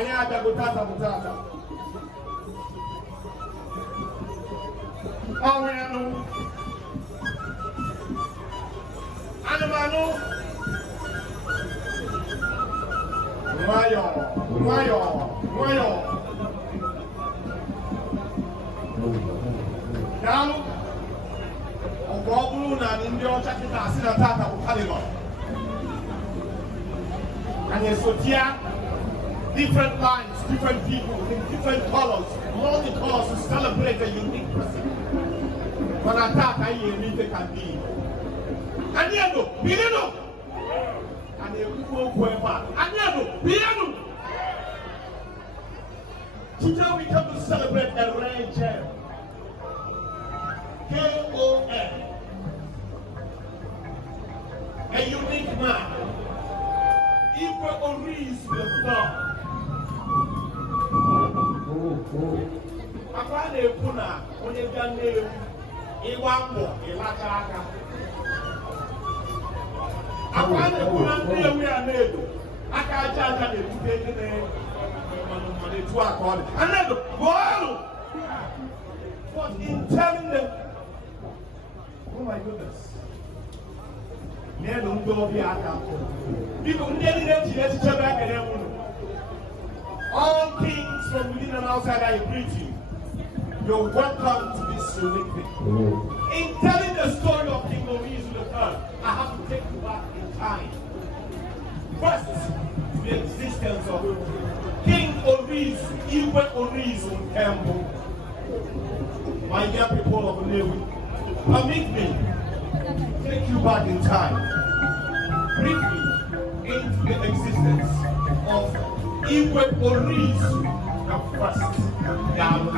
Ayada Gutata Mutata. Awenu. Anamanu. Mayo. Now, Ogobulu na Indio Chakita Asina Tata Ukaliba. And Yesotia, different lines, different people in different colors, all the colors to celebrate a unique person. When I talk, I hear me can be. And Yano, Piano, and a people who are and Yano, Piano. Today we come to celebrate a rare gem. K-O-N. A unique man. Ife Oris the third. Akwa na-ekwu na onye bịa nnewu ịgba mbọ ịlacha aka. Akwa na-ekwu na nnewu ya na-edo aka aja na-ebute gịnị mmanụ etu aka ọ dị. Anedo bọọlụ. But in telling them, oh my goodness. Never go be at people all things from within and outside I greet you. You're welcome to this weekend. In telling the story of King Orizu III, I have to take you back in time. First, to the existence of King Orizu, Iwe Orizu Temple. My dear people of Lewi, permit me take you back in time, briefly into the existence of Iwe Orizu, the first Galo.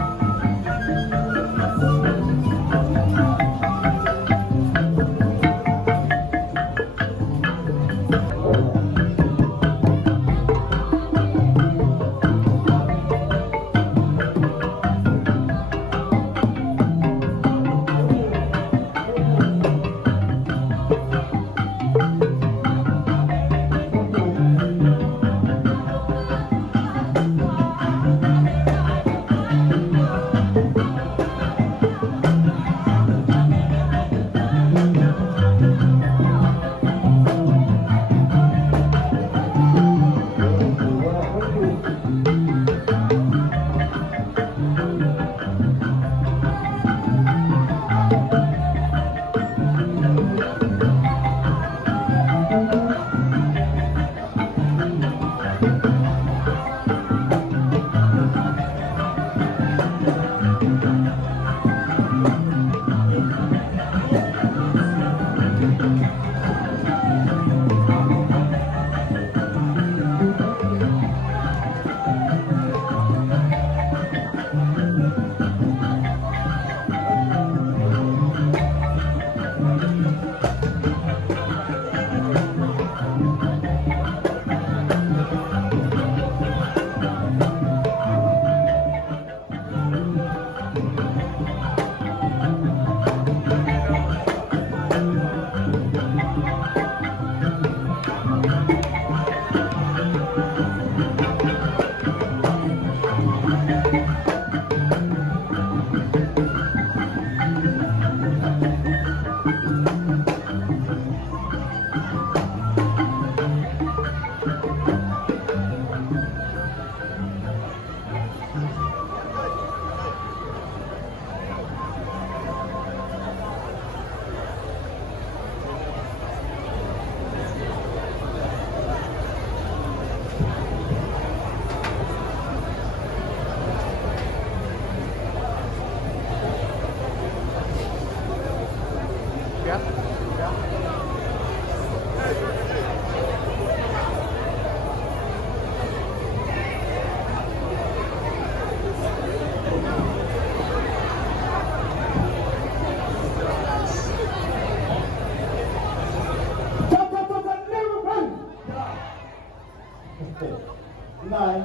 Nine,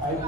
I do